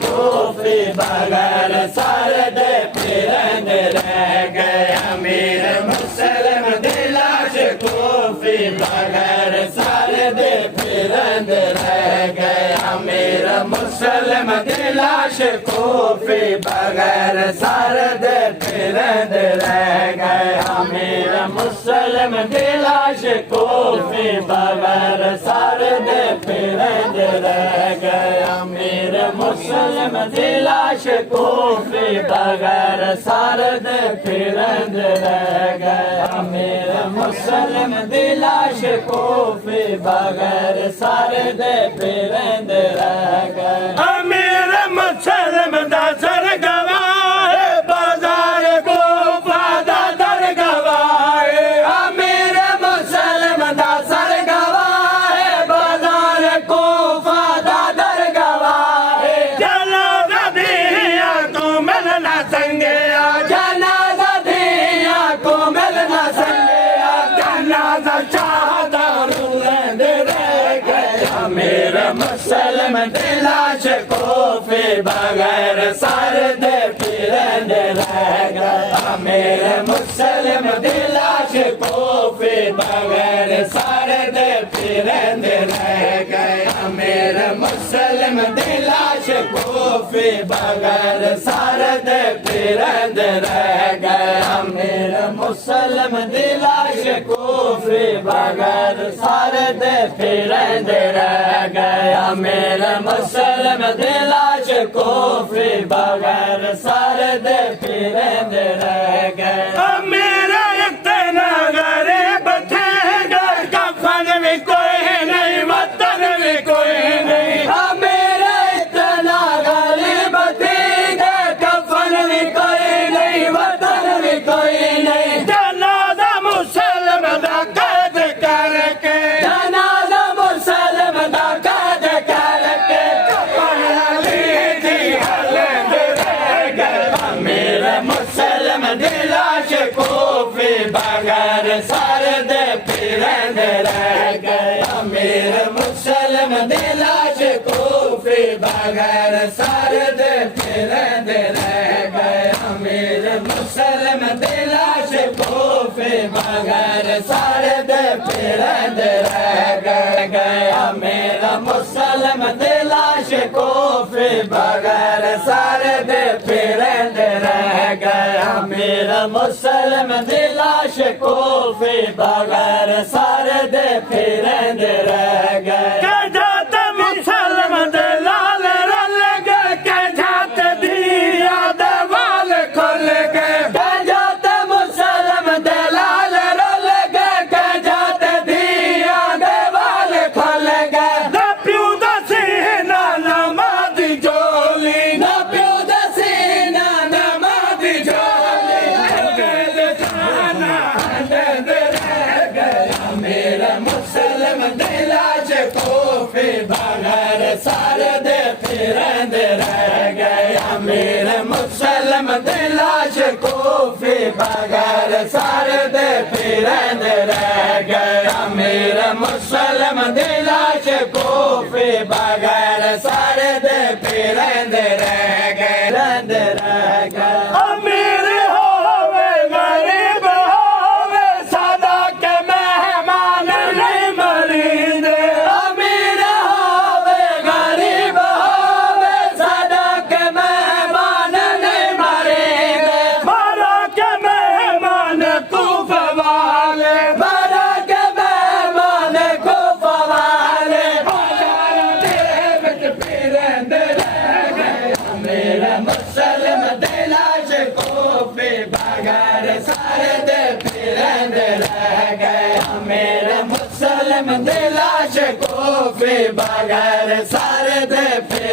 کوفی بغیر سارے دے پھرند رہ گئے امیر مسلم دلاش کوفی بغیر سارے دے پھرند رہ گئے امیر مسلم دلاش کوفی بغیر سارے دے پھرند رہ گئے امیر مسلم دلاش کوفی بغیر سارے دے پھرند رہ گئے امیر مسلم دلاش کوفی بغیر سارے دے پھرند رہ گئے امیر مسلم دلاش کوفی بغیر سارے دے پھرند رہ گئے امیر مسلم دا سر گواہ بازار کوفہ دا در گواہ امیر مسلم دا سر گواہ بازار کوفہ دا در گواہ جنازہ دیا کو ملنا سنگیا جنازہ دیا کو ملنا سنگیا جنازہ چاہتا روند رہ گئے امیر مسلم دلاش کوفی بغیر سارے دے پھرند رہ گئے امیر مسلم دلاش کوفی بغیر سارے دے پھرند رہ گئے امیر مسلم دلاش کوفی بغیر سارے دے پھرند رہ گئے امیر مسلم دلاش کوفی بغیر سارے دے پھرند رہ گئے امیر مسلم دلاش کوفی بغیر سارے دے پھرند رہ گئے امیر اتنا غریب تھے گھر کفن بھی کوئی نہیں وطن بھی کوئی نہیں امیر اتنا غریب تھے گھر کفن بھی کوئی نہیں وطن بھی کوئی نہیں جنازہ مسلم دا قید کر کے جنازہ مسلم دا قید کر کے کفن علی دی حلند رہ گئے امیر مسلم دلاش کوفی بغیر سارے دے پھرند رہ گئے امیر مسلم دلاش کوفی بغیر سارے دے پھرند رہ گئے امیر مسلم دلاش کوفی بغیر سارے دے پھرند رہ گئے امیر مسلم دلاش کوفی بغیر سارے دے پھرند رہ گئے امیر مسلم دلاش کوفی بغیر سارے دے پھرند رہ گئے کہ جاتے مسلم دلال رل گئے کہ جاتے دیا دیوال کھل گئے کہ جاتے مسلم دلال رل گئے کہ جاتے دیا دیوال کھل گئے نہ پیو دا سینہ نمازی جولی نہ پیو دا سینہ نمازی جولی اندھیل جانا اندھیل رہ گئے امیر مسلم دلاش کوفی بغیر سارے دے پھرند رہ گئے امیر مسلم دلاش کوفی بغیر سارے دے پھرند رہ گئے امیر مسلم دلاش کوفی بغیر سارے دے پھرند رہ گئے رہ گئے امیر ہووے غریب ہووے سادا کے مہمان نہیں مرید امیر ہووے غریب ہووے سادا کے مہمان نہیں مرید بارہ کے مہمان کوفہ والے بارہ کے مہمان کوفہ والے بازار دے وچ پھرند رہ گئے امیر مسلم دلاش کوفی بغیر سارے دے پھرند رہ گئے امیر مسلم دلاش کوفی بغیر سارے دے پھرند